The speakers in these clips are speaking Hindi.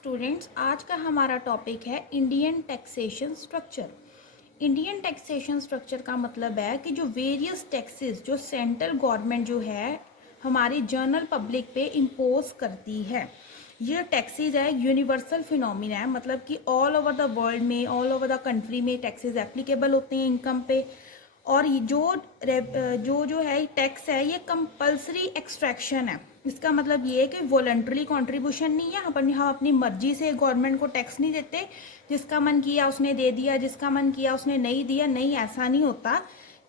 स्टूडेंट्स, आज का हमारा टॉपिक है Indian taxation structure. Indian taxation structure का मतलब है कि जो वेरियस टैक्सेस जो सेंट्रल गवर्नमेंट जो है हमारी जनरल पब्लिक पे इम्पोज करती है। ये टैक्सेस है यूनिवर्सल फिनोमिना है, मतलब कि ऑल ओवर द वर्ल्ड में, ऑल ओवर द कंट्री में टैक्सेस एप्लीकेबल होते हैं इनकम पे। और जो है टैक्स है ये कंपलसरी एक्सट्रैक्शन है। इसका मतलब ये है कि वॉलंटरी कंट्रीब्यूशन नहीं है। हम अपनी मर्जी से गवर्नमेंट को टैक्स नहीं देते, जिसका मन किया उसने दे दिया, जिसका मन किया उसने नहीं दिया। नहीं, ऐसा नहीं होता।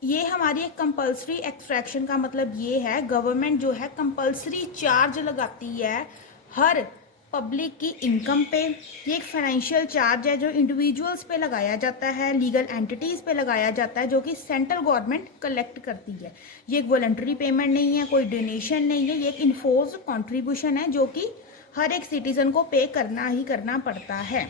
ये हमारी एक कंपलसरी एक्सट्रैक्शन का मतलब ये है, गवर्नमेंट जो है कंपलसरी चार्ज लगाती है हर पब्लिक की इनकम पे। ये एक फाइनेंशियल चार्ज है जो इंडिविजुअल्स पे लगाया जाता है, लीगल एंटिटीज़ पे लगाया जाता है, जो कि सेंट्रल गवर्नमेंट कलेक्ट करती है। ये एक वॉलंटरी पेमेंट नहीं है, कोई डोनेशन नहीं है, ये एक इन्फोर्स्ड कंट्रीब्यूशन है जो कि हर एक सिटीजन को पे करना ही करना पड़ता है।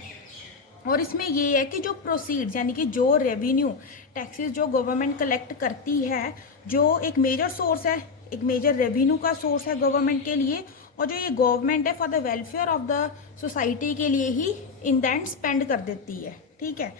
और इसमें ये है कि जो प्रोसीड्स यानी कि जो रेवेन्यू टैक्सेस जो गवर्नमेंट कलेक्ट करती है, जो एक मेजर सोर्स है, एक मेजर रेवेन्यू का सोर्स है गवर्नमेंट के लिए, और जो ये गवर्नमेंट है for the welfare of the society के लिए ही इन द एंड स्पेंड कर देती है। ठीक है।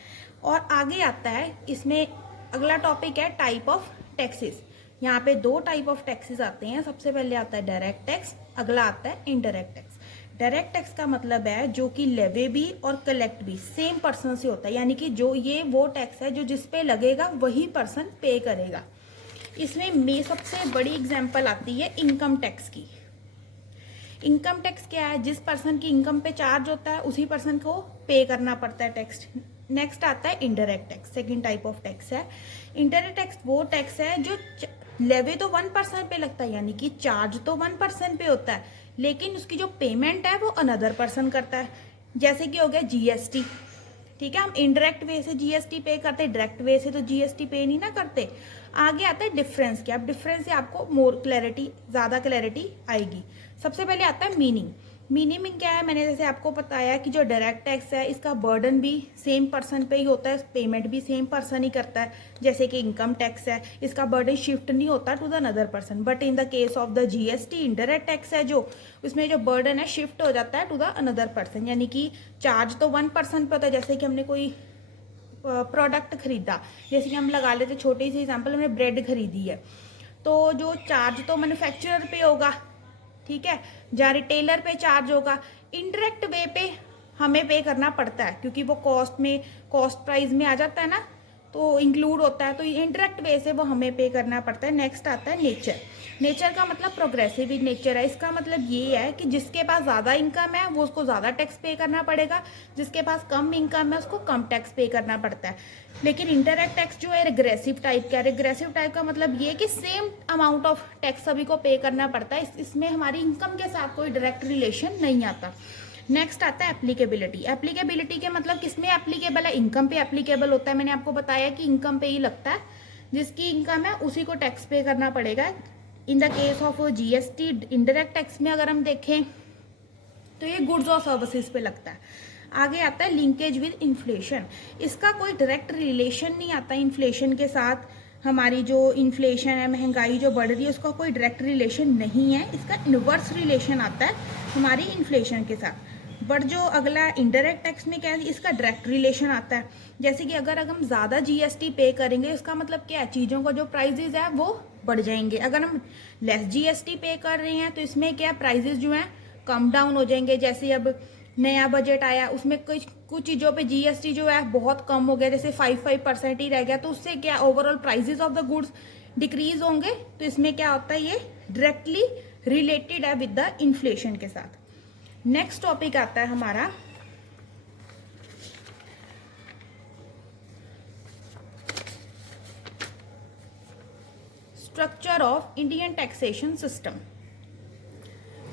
और आगे आता है इसमें अगला टॉपिक है टाइप ऑफ टैक्सेस। यहाँ पे दो टाइप ऑफ टैक्सेस आते हैं। सबसे पहले आता है डायरेक्ट टैक्स, अगला आता है इनडायरेक्ट टैक्स। डायरेक्ट टैक्स का मतलब है जो कि लेवे भी और कलेक्ट भी सेम पर्सन से होता है, यानी कि जो ये वो टैक्स है जो जिस पे लगेगा वही पर्सन पे करेगा। इसमें सबसे बड़ी एग्जांपल आती है इनकम टैक्स की। इनकम टैक्स क्या है? जिस पर्सन की इनकम पे चार्ज होता है उसी पर्सन को पे करना पड़ता है टैक्स। नेक्स्ट आता है indirect tax, second type of tax है। इनडायरेक्ट टैक्स वो टैक्स है जो लेवे तो 1% पे लगता है, यानी कि चार्ज तो 1% पे होता है, लेकिन उसकी जो पेमेंट है वो अनदर पर्सन करता है। जैसे कि हो गया जीएसटी। ठीक है, हम इनडायरेक्ट वे से जीएसटी पे करते हैं, डायरेक्ट वे से तो जीएसटी पे नहीं ना करते। आगे आता है डिफरेंस। क्या? अब डिफरेंस से आपको ज़्यादा क्लैरिटी आएगी। सबसे पहले आता है मीनिंग। मीनिंग में क्या है? मैंने जैसे आपको बताया कि जो डायरेक्ट टैक्स है इसका बर्डन भी सेम पर्सन पे ही होता है, पेमेंट भी सेम पर्सन ही करता है। जैसे कि इनकम टैक्स है, इसका बर्डन शिफ्ट नहीं होता to the another person, but in the case of the GST indirect tax है जो उसमें जो बर्डन है शिफ्ट हो जाता है टू द अनदर पर्सन। यानी कि चार्ज तो 1% पे होता है। जैसे कि हमने कोई प्रोडक्ट खरीदा, जैसे कि हम लगा लेते छोटी सी एग्जाम्पल, हमने ब्रेड खरीदी है, तो जो चार्ज तो मैन्युफैक्चरर पे होगा, ठीक है, जहाँ रिटेलर पे चार्ज होगा। इनडायरेक्ट वे पे हमें पे करना पड़ता है क्योंकि वो कॉस्ट प्राइस में आ जाता है ना, तो इंक्लूड होता है, तो इनडायरेक्ट वे से वो हमें पे करना पड़ता है। नेक्स्ट आता है नेचर। नेचर का मतलब प्रोग्रेसिव नेचर है। इसका मतलब ये है कि जिसके पास ज़्यादा इनकम है वो उसको ज़्यादा टैक्स पे करना पड़ेगा, जिसके पास कम इनकम है उसको कम टैक्स पे करना पड़ता है। लेकिन इनडायरेक्ट टैक्स जो है रिग्रेसिव टाइप का। रिग्रेसिव टाइप का मतलब ये कि सेम अमाउंट ऑफ टैक्स सभी को पे करना पड़ता है। इसमें हमारी इनकम के साथ कोई डायरेक्ट रिलेशन नहीं आता। नेक्स्ट आता है एप्लीकेबिलिटी। एप्लीकेबिलिटी के मतलब किसमें एप्लीकेबल है? इनकम पे एप्लीकेबल होता है। मैंने आपको बताया कि इनकम पे ही लगता है, जिसकी इनकम है उसी को टैक्स पे करना पड़ेगा। इन the case of GST indirect tax में अगर हम देखें तो ये गुड्स और सर्विसेज पे लगता है। आगे आता है लिंकेज विद इन्फ्लेशन। इसका कोई डायरेक्ट रिलेशन नहीं आता इन्फ्लेशन के साथ। हमारी जो इन्फ्लेशन है, महंगाई जो बढ़ रही है, उसका कोई डायरेक्ट रिलेशन नहीं है। इसका इनवर्स रिलेशन आता है हमारी इन्फ्लेशन के साथ। बट जो अगला इनडायरेक्ट टैक्स में क्या है, इसका डायरेक्ट रिलेशन आता है। जैसे कि अगर हम ज़्यादा जीएसटी पे करेंगे, इसका मतलब क्या है? चीज़ों का जो प्राइजेज है वो बढ़ जाएंगे। अगर हम लेस जीएसटी पे कर रहे हैं तो इसमें क्या प्राइजेज जो हैं कम डाउन हो जाएंगे। जैसे अब नया बजट आया, उसमें कुछ चीज़ों पे जीएसटी जो है बहुत कम हो गया, जैसे 5% ही रह गया, तो उससे क्या overall prizes of the goods decrease होंगे। तो इसमें क्या होता है, ये डायरेक्टली रिलेटेड है विद द इन्फ्लेशन के साथ। नेक्स्ट टॉपिक आता है हमारा structure of Indian taxation system.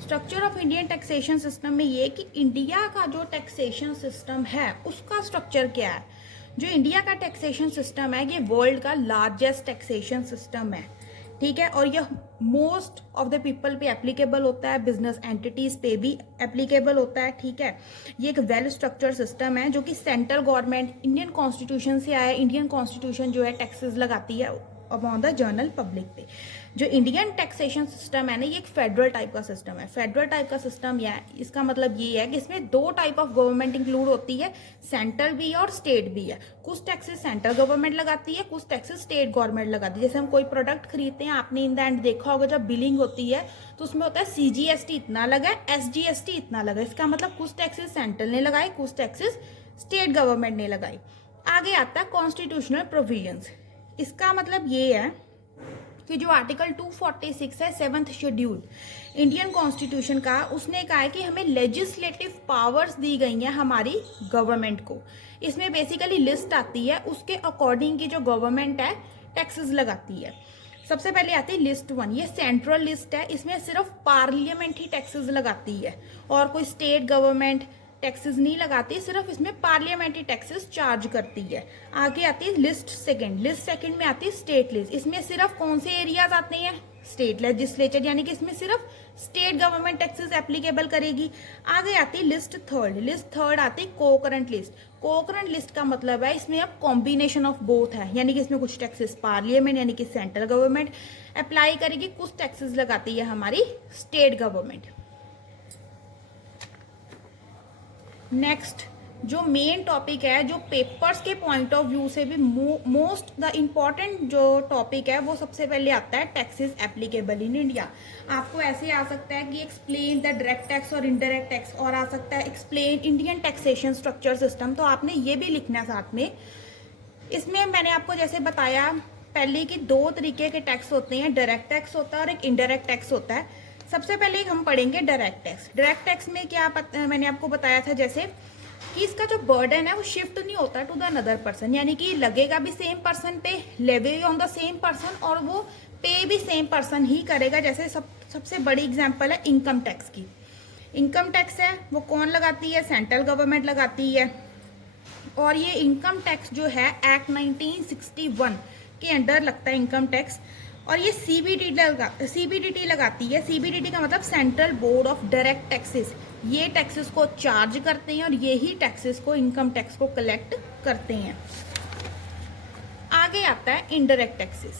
Structure of Indian taxation system में ये कि इंडिया का जो टैक्सेशन सिस्टम है उसका स्ट्रक्चर क्या है। जो इंडिया का टैक्सेशन सिस्टम है ये वर्ल्ड का लार्जेस्ट टैक्सेशन सिस्टम है। ठीक है, और यह मोस्ट ऑफ द पीपल पे एप्लीकेबल होता है, बिजनेस एंटिटीज पे भी एप्लीकेबल होता है। ठीक है, ये एक वेल स्ट्रक्चर्ड सिस्टम है जो कि सेंट्रल गवर्नमेंट इंडियन कॉन्स्टिट्यूशन से आया है। इंडियन कॉन्स्टिट्यूशन जो है टैक्सेस लगाती है अपॉन द जनरल पब्लिक पे। जो इंडियन टैक्सेशन सिस्टम है ना, ये एक फेडरल टाइप का सिस्टम है। फेडरल टाइप का सिस्टम या इसका मतलब ये है कि इसमें दो टाइप ऑफ गवर्नमेंट इंक्लूड होती है, सेंट्रल भी है और स्टेट भी है। कुछ टैक्सेस सेंट्रल गवर्नमेंट लगाती है, कुछ टैक्सेस स्टेट गवर्नमेंट लगाती है। जैसे हम कोई प्रोडक्ट खरीदते हैं, आपने इन द एंड देखा होगा जब बिलिंग होती है तो उसमें होता है CGST इतना लगा, SGST इतना लगा। इसका मतलब कुछ टैक्सेस सेंट्रल ने लगाए, कुछ टैक्सेस स्टेट गवर्नमेंट ने लगाई। आगे आता है कॉन्स्टिट्यूशनल प्रोविजंस। इसका मतलब ये है कि जो आर्टिकल 246 है 7th शेड्यूल इंडियन कॉन्स्टिट्यूशन का, उसने कहा है कि हमें लेजिस्लेटिव पावर्स दी गई हैं हमारी गवर्नमेंट को। इसमें बेसिकली लिस्ट आती है, उसके अकॉर्डिंग की जो गवर्नमेंट है टैक्सेस लगाती है। सबसे पहले आती है लिस्ट 1, ये सेंट्रल लिस्ट है। इसमें सिर्फ पार्लियामेंट ही टैक्सेस लगाती है और कोई स्टेट गवर्नमेंट टैक्सेस नहीं लगाती, सिर्फ इसमें पार्लियामेंट्री टैक्सेस चार्ज करती है। आगे आती है लिस्ट सेकंड। लिस्ट सेकंड में आती है स्टेट लिस्ट। इसमें सिर्फ कौन से एरियाज आते हैं, स्टेट लेजिस्लेचर, यानी कि इसमें सिर्फ स्टेट गवर्नमेंट टैक्सेस एप्लीकेबल करेगी। आगे आती है लिस्ट थर्ड। लिस्ट थर्ड आती है कोकरेंट लिस्ट। कोकरेंट लिस्ट का मतलब है इसमें अब कॉम्बिनेशन ऑफ बोथ है, यानी कि इसमें कुछ टैक्सेस पार्लियामेंट यानी कि सेंट्रल गवर्नमेंट अप्लाई करेगी, कुछ टैक्सेस लगाती है हमारी स्टेट गवर्नमेंट। नेक्स्ट जो मेन टॉपिक है, जो पेपर्स के पॉइंट ऑफ व्यू से भी मोस्ट द इम्पॉर्टेंट जो टॉपिक है, वो सबसे पहले आता है टैक्सेस एप्लीकेबल इन इंडिया। आपको ऐसे आ सकता है कि एक्सप्लेन द डायरेक्ट टैक्स और इनडायरेक्ट टैक्स, और आ सकता है explain Indian taxation structure system. तो आपने ये भी लिखना है साथ में। इसमें मैंने आपको जैसे बताया पहले कि दो तरीके के टैक्स होते हैं, डायरेक्ट टैक्स होता है और एक इनडायरेक्ट टैक्स होता है। सबसे पहले हम पढ़ेंगे डायरेक्ट टैक्स। डायरेक्ट टैक्स में क्या मैंने आपको बताया था जैसे कि इसका जो बर्डन है वो शिफ्ट नहीं होता टू द अनदर पर्सन, यानी कि लगेगा भी सेम पर्सन पे, levy on the same person, और वो पे भी सेम पर्सन ही करेगा। जैसे सबसे बड़ी एग्जांपल है इनकम टैक्स की। इनकम टैक्स है वो कौन लगाती है, सेंट्रल गवर्नमेंट लगाती है। और ये इनकम टैक्स जो है एक्ट 1961 के अंडर लगता है इनकम टैक्स, और ये CBDT लगाती है। CBDT का मतलब central board of direct taxes. ये टैक्सेस को चार्ज करते हैं और ये ही टैक्सेस को, इनकम टैक्स को कलेक्ट करते हैं। आगे आता है इनडायरेक्ट टैक्सेस।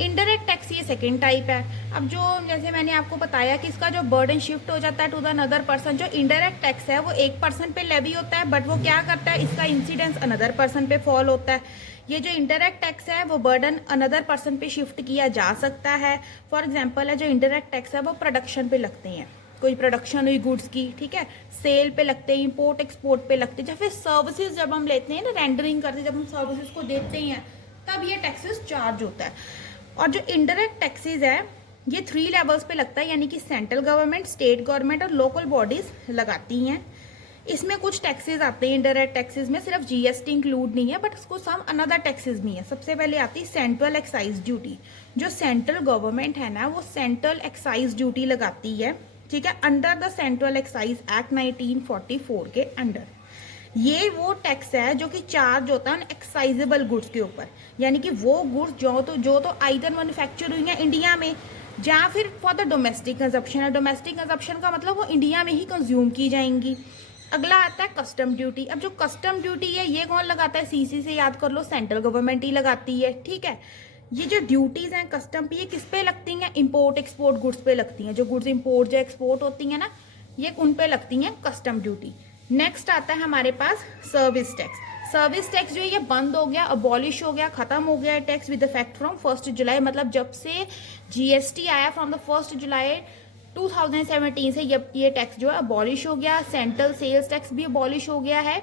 इनडायरेक्ट टैक्स ये सेकेंड टाइप है। अब जो जैसे मैंने आपको बताया कि इसका जो बर्डन शिफ्ट हो जाता है टू द अनदर पर्सन। जो इनडायरेक्ट टैक्स है वो एक पर्सन पे लेवी होता है, बट वो क्या करता है, इसका इंसिडेंस अनदर पर्सन पे फॉल होता है। ये जो इनडायरेक्ट टैक्स है वो बर्डन अनदर पर्सन पे शिफ्ट किया जा सकता है। फॉर एग्जांपल है जो इनडायरेक्ट टैक्स है वो प्रोडक्शन पे लगते हैं, कोई प्रोडक्शन हुई गुड्स की, ठीक है, सेल पे लगते हैं, इंपोर्ट एक्सपोर्ट पे लगते हैं। या फिर सर्विसेज जब हम लेते हैं ना, रेंडरिंग करते हैं, जब हम सर्विसेज को देते हैं तब ये टैक्सेस चार्ज होता है। और जो इनडायरेक्ट टैक्सेस है ये 3 लेवल्स पे लगता है, यानी कि सेंट्रल गवर्नमेंट, स्टेट गवर्नमेंट और लोकल बॉडीज लगाती हैं। इसमें कुछ टैक्सेस आते हैं इनडायरेक्ट टैक्सेस में, सिर्फ GST इंक्लूड नहीं है, बट इसको सम अनदर टैक्सेस भी हैं। सबसे पहले आती है सेंट्रल एक्साइज ड्यूटी। जो सेंट्रल गवर्नमेंट है ना, वो सेंट्रल एक्साइज ड्यूटी लगाती है, ठीक है, under the central excise act 1944 के अंडर। ये वो टैक्स है जो कि चार्ज होता है एक्साइजेबल गुड्स के ऊपर, यानी कि वो गुड्स जो तो आइदर मैन्युफैक्चर हुई हैं इंडिया में या फिर फॉर द डोमेस्टिक कंजप्शन है। डोमेस्टिक कंजप्शन का मतलब वो इंडिया में ही कंज्यूम की जाएंगी। अगला आता है कस्टम ड्यूटी। अब जो कस्टम ड्यूटी है ये कौन लगाता है, CC से याद कर लो, सेंट्रल गवर्नमेंट ही लगाती है, ठीक है। ये जो ड्यूटीज हैं कस्टम पे, ये किस पे लगती हैं, इंपोर्ट एक्सपोर्ट गुड्स पे लगती हैं। जो गुड्स इंपोर्ट या एक्सपोर्ट होती हैं ना, ये उन पे लगती हैं कस्टम ड्यूटी। नेक्स्ट आता है हमारे पास सर्विस टैक्स। सर्विस टैक्स जो है ये बंद हो गया, अबॉलिश हो गया, खत्म हो गया टैक्स विद इफेक्ट फ्रॉम 1 जुलाई। मतलब जब से GST आया फ्रॉम द 1 जुलाई 2017 से ये टैक्स जो है अबॉलिश हो गया। सेंट्रल सेल्स टैक्स भी अबॉलिश हो गया है।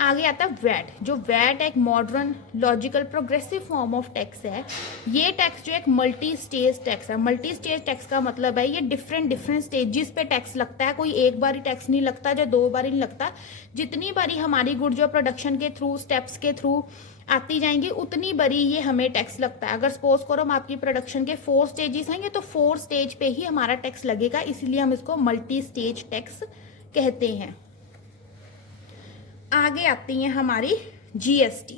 आगे आता है वैट। जो वैट एक modern logical progressive form of tax है। ये टैक्स जो एक मल्टी स्टेज टैक्स है। मल्टी स्टेज टैक्स का मतलब है ये डिफरेंट स्टेजेस पे टैक्स लगता है, कोई एक बार ही टैक्स नहीं लगता या 2 बार ही नहीं लगता। जितनी बारी हमारी गुड जो प्रोडक्शन के थ्रू, स्टेप्स के थ्रू आती जाएंगी, उतनी बड़ी ये हमें टैक्स लगता है। अगर सपोज करो हम आपकी प्रोडक्शन के 4 स्टेजेस हैं, तो 4 स्टेज पे ही हमारा टैक्स लगेगा, इसलिए हम इसको मल्टी स्टेज टैक्स कहते हैं। आगे आती है हमारी GST।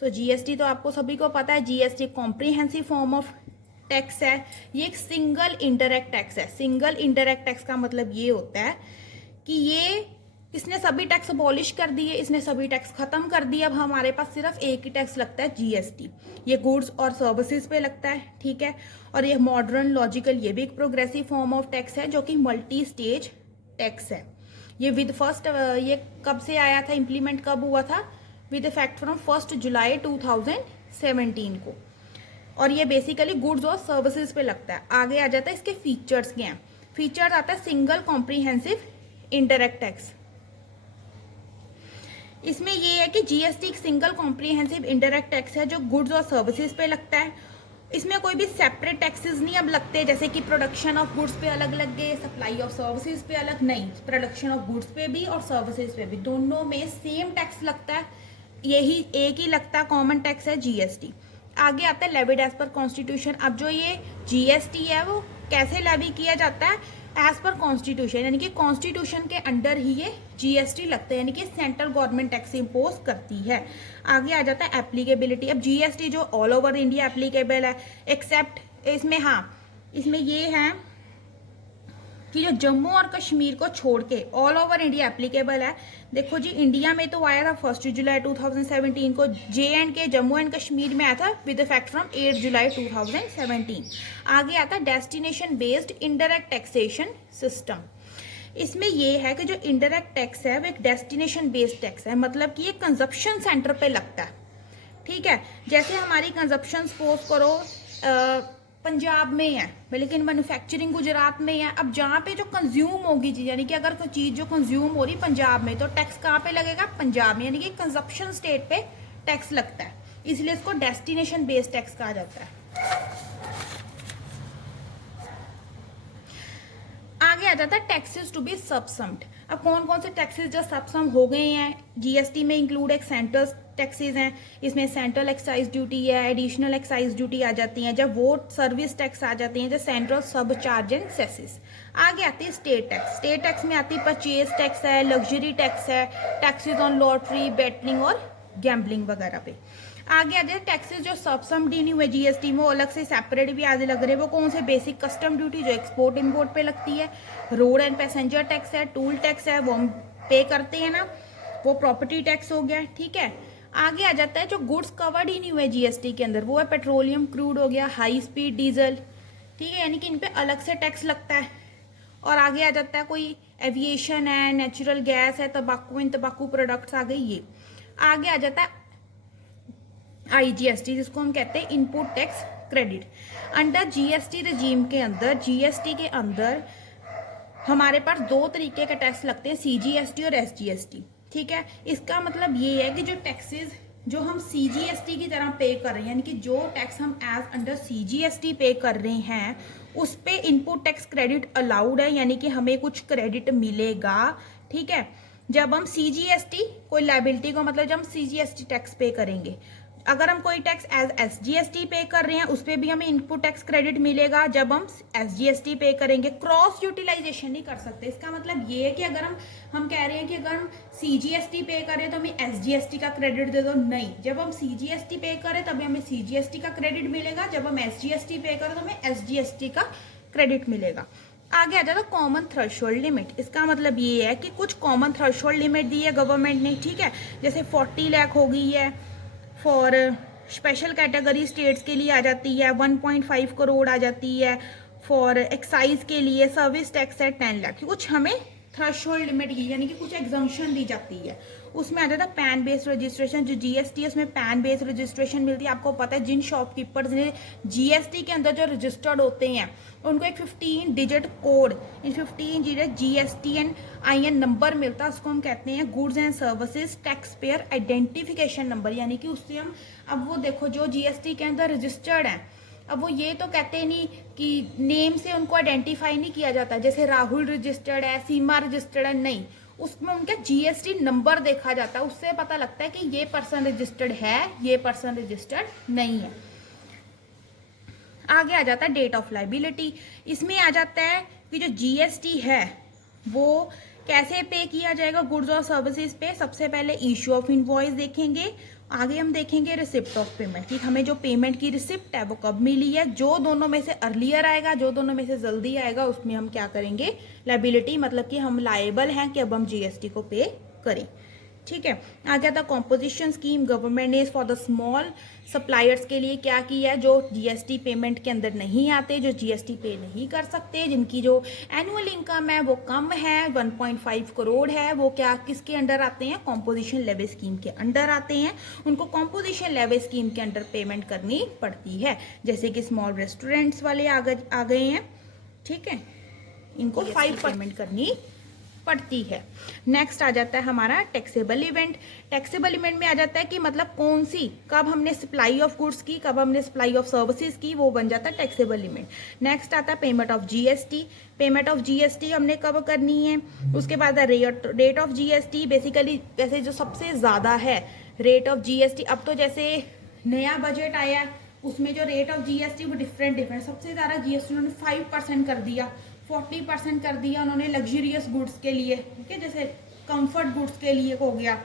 तो GST तो आपको सभी को पता है, GST comprehensive form of tax है। ये एक सिंगल इंडायरेक्ट टैक्स है। सिंगल इंडायरेक्ट टैक्स का मतलब ये होता है कि ये इसने सभी टैक्स अबॉलिश कर दिए, इसने सभी टैक्स खत्म कर दिए। अब हमारे पास सिर्फ एक ही टैक्स लगता है, जीएसटी। ये गुड्स और सर्विसेज पे लगता है, ठीक है। और ये मॉडर्न लॉजिकल, ये भी एक प्रोग्रेसिव फॉर्म ऑफ टैक्स है जो कि मल्टी स्टेज टैक्स है। ये विद फर्स्ट, ये कब से आया था, इम्प्लीमेंट कब हुआ था, विद इफेक्ट फ्रॉम 1 जुलाई 2017 को। और ये बेसिकली गुड्स और सर्विसेज पे लगता है। आगे आ जाता है इसके फीचर्स के हैं। फीचर्स आता है सिंगल कॉम्प्रीहेंसिव इनडायरेक्ट टैक्स। इसमें ये है कि जीएसटी एक सिंगल कॉम्प्रीहेंसिव इनडायरेक्ट टैक्स है जो गुड्स और सर्विसेज पे लगता है। इसमें कोई भी सेपरेट टैक्सेस नहीं अब लगते, जैसे कि प्रोडक्शन ऑफ गुड्स पे अलग लग गए, सप्लाई ऑफ सर्विसेज पे अलग नहीं। प्रोडक्शन ऑफ गुड्स पे भी और सर्विसेज पे भी, दोनों में सेम टैक्स लगता है, यही एक ही लगता है, कॉमन टैक्स है जीएसटी। आगे आता है लेविड एज पर कॉन्स्टिट्यूशन। अब जो ये जीएसटी है वो कैसे लेवी किया जाता है, एज पर कॉन्स्टिट्यूशन, यानी कि कॉन्स्टिट्यूशन के अंडर ही ये जीएसटी लगता है, यानी कि सेंट्रल गवर्नमेंट टैक्स इम्पोज करती है। आगे आ जाता है एप्लीकेबिलिटी। अब जीएसटी जो ऑल ओवर इंडिया एप्लीकेबल है, एक्सेप्ट इसमें, हाँ इसमें ये है कि जो जम्मू और कश्मीर को छोड़ के ऑल ओवर इंडिया एप्लीकेबल है। देखो जी, इंडिया में तो आया था 1 जुलाई 2017 को, JNK जम्मू एंड कश्मीर में आया था विद इफेक्ट फ्रॉम 8 जुलाई 2017। आगे आता है destination based indirect taxation system. इसमें ये है कि जो इनडायरेक्ट टैक्स है वो एक डेस्टिनेशन बेस्ड टैक्स है, मतलब कि ये कंजप्शन सेंटर पे लगता है, ठीक है। जैसे हमारी कंजप्शन सपोज करो पंजाब में है, लेकिन मैन्युफैक्चरिंग गुजरात में है। अब जहाँ पे जो कंज्यूम होगी चीज, यानी कि अगर कोई चीज जो कंज्यूम हो रही पंजाब में, तो टैक्स कहाँ पे लगेगा, पंजाब में, यानी कि कंजप्शन स्टेट पे टैक्स लगता है, इसलिए इसको डेस्टिनेशन बेस्ड टैक्स कहा जाता है। आगे आ जाता है टैक्सेस टू बी सबसम्ड। अब कौन कौन से टैक्सेस जो सबसम हो गए हैं जीएसटी में इंक्लूड, एक सेंट्रल टैक्सेस हैं, इसमें सेंट्रल एक्साइज ड्यूटी है, एडिशनल एक्साइज ड्यूटी आ जाती है, जब वो सर्विस टैक्स आ जाती हैं, जब सेंट्रल सब चार्ज एंड सेसेस। आगे आती है स्टेट टैक्स। स्टेट टैक्स में आती है परचेज टैक्स है, लग्जरी टैक्स है, टैक्सेस ऑन लॉटरी, बेटिंग और गैम्बलिंग वगैरह पे। आगे आ जाए टैक्सेस जो सबसम डी नहीं हुए जीएसटी में, वो अलग से सेपरेट भी आगे लग रहे हैं। वो कौन से, बेसिक कस्टम ड्यूटी जो एक्सपोर्ट इंपोर्ट पे लगती है, रोड एंड पैसेंजर टैक्स है, टूल टैक्स है वो हम पे करते हैं ना, वो प्रॉपर्टी टैक्स हो गया, ठीक है। आगे आ जाता है जो गुड्स कवर्ड ही नहीं हुए जीएसटी के अंदर, वो है पेट्रोलियम क्रूड हो गया, हाई स्पीड डीजल, ठीक है, यानी कि इन पे अलग से टैक्स लगता है। और आगे आ जाता है कोई एविएशन है, नेचुरल गैस है, तंबाकू, इन तंबाकू प्रोडक्ट्स आ गई ये। आगे आ जाता है आईजीएसटी, जिसको हम कहते हैं input tax credit. Under GST regime के अंदर, जीएसटी के अंदर हमारे पास दो तरीके के टैक्स लगते हैं, सीजीएसटी और एसजीएसटी, ठीक है। इसका मतलब ये है कि जो टैक्सेस जो हम सीजीएसटी की तरह पे कर रहे हैं, यानी कि जो टैक्स हम एज अंडर सीजीएसटी पे कर रहे हैं, उस पे इनपुट टैक्स क्रेडिट अलाउड है, यानी कि हमें कुछ क्रेडिट मिलेगा, ठीक है। जब हम सीजीएसटी कोई लायबिलिटी को, मतलब जब हम सीजीएसटी टैक्स पे करेंगे, अगर हम कोई टैक्स एज एसजीएसटी पे कर रहे हैं उस पर भी हमें इनपुट टैक्स क्रेडिट मिलेगा। जब हम एसजीएसटी पे करेंगे, क्रॉस यूटिलाइजेशन नहीं कर सकते। इसका मतलब ये है कि अगर हम कह रहे हैं कि अगर हम सीजीएसटी पे करें तो हमें एसजीएसटी का क्रेडिट दे दो, नहीं। जब हम सीजीएसटी पे करें तभी हमें सीजीएसटी का क्रेडिट मिलेगा, जब हम एसजीएसटी पे करें तो हमें एसजीएसटी का क्रेडिट मिलेगा। आगे आ जाता है कॉमन थ्रेशोल्ड लिमिट। इसका मतलब ये है कि कुछ कॉमन थ्रेशोल्ड लिमिट दी है गवर्नमेंट ने, ठीक है। जैसे 40 लाख हो गई है फॉर स्पेशल कैटेगरी स्टेट्स के लिए आ जाती है, 1.5 करोड़ आ जाती है फॉर एक्साइज के लिए, सर्विस टैक्स है 10 लाख। कुछ हमें थ्रेशोल्ड लिमिट की, यानी कि कुछ एग्जम्पशन दी जाती है। उसमें आ जाता है पैन बेस्ड रजिस्ट्रेशन। जो जीएसटी है उसमें पैन बेस्ड रजिस्ट्रेशन मिलती है। आपको पता है जिन शॉपकीपर्स ने जीएसटी के अंदर जो रजिस्टर्ड होते हैं उनको एक 15 digit code, in 15 digit GSTN IN number मिलता है, उसको हम कहते हैं goods and services tax payer identification number. यानी कि उससे हम, अब वो देखो जो जीएसटी के अंदर रजिस्टर्ड है, अब वो ये तो कहते नहीं कि नेम से उनको आइडेंटिफाई नहीं किया जाता, जैसे राहुल रजिस्टर्ड है, सीमा रजिस्टर्ड है, नहीं, उसमें उनका जीएसटी नंबर देखा जाता है, उससे पता लगता है कि ये पर्सन रजिस्टर्ड है, ये पर्सन रजिस्टर्ड नहीं है। आगे आ जाता है डेट ऑफ लाइबिलिटी। इसमें आ जाता है कि जो जीएसटी है वो कैसे पे किया जाएगा गुड्स और सर्विसेज पे? सबसे पहले इशू ऑफ इनवॉइस देखेंगे, आगे हम देखेंगे रिसिप्ट ऑफ पेमेंट कि हमें जो पेमेंट की रिसिप्ट है वो कब मिली है। जो दोनों में से अर्लियर आएगा, जो दोनों में से जल्दी आएगा, उसमें हम क्या करेंगे, लायबिलिटी, मतलब कि हम लायबल हैं कि अब हम जीएसटी को पे करें। ठीक है, आगे आता कॉम्पोजिशन स्कीम। गवर्नमेंट ने फॉर द स्मॉल सप्लायर्स के लिए क्या किया है, जो जीएसटी पेमेंट के अंदर नहीं आते, जो जीएसटी पे नहीं कर सकते, जिनकी जो एनुअल इनकम है वो कम है, 1.5 करोड़ है, वो क्या किसके अंडर आते हैं, कॉम्पोजिशन लेवी स्कीम के अंडर आते हैं। उनको कॉम्पोजिशन लेवी स्कीम के अंडर पेमेंट करनी पड़ती है, जैसे कि स्मॉल रेस्टोरेंट्स वाले आ गए हैं। ठीक है, इनको 5% पेमेंट करनी पड़ती है। नेक्स्ट आ जाता है हमारा टैक्सेबल इवेंट। टैक्सेबल इवेंट में आ जाता है कि मतलब कौन सी, कब हमने सप्लाई ऑफ गुड्स की, कब हमने सप्लाई ऑफ सर्विसेज की, वो बन जाता है टैक्सेबल इवेंट। नेक्स्ट आता है payment of GST. Payment of GST हमने कब करनी है। उसके बाद रेट ऑफ जीएसटी, बेसिकली वैसे जो सबसे ज़्यादा है रेट ऑफ जीएसटी, अब तो जैसे नया बजट आया उसमें जो रेट ऑफ जीएसटी वो डिफरेंट सबसे ज़्यादा जीएसटी उन्होंने 5% कर दिया, 40% कर दिया उन्होंने लग्जरियस गुड्स के लिए, ठीक है, जैसे कंफर्ट गुड्स के लिए हो गया,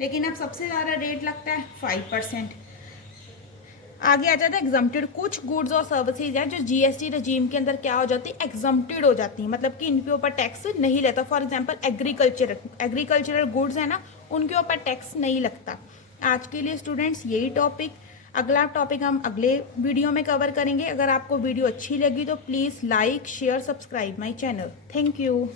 लेकिन अब सबसे ज़्यादा रेट लगता है 5%। आगे आ जाता है एग्जम्प्टेड। कुछ गुड्स और सर्विसेज हैं जो जीएसटी रजीम के अंदर क्या हो जाती है, एग्जम्प्टेड हो जाती है, मतलब कि इनके ऊपर टैक्स नहीं लगता। फॉर एग्जांपल एग्रीकल्चरल गुड्स है ना, उनके ऊपर टैक्स नहीं लगता। आज के लिए स्टूडेंट्स यही टॉपिक, अगला टॉपिक हम अगले वीडियो में कवर करेंगे। अगर आपको वीडियो अच्छी लगी तो please like share subscribe my channel. Thank you.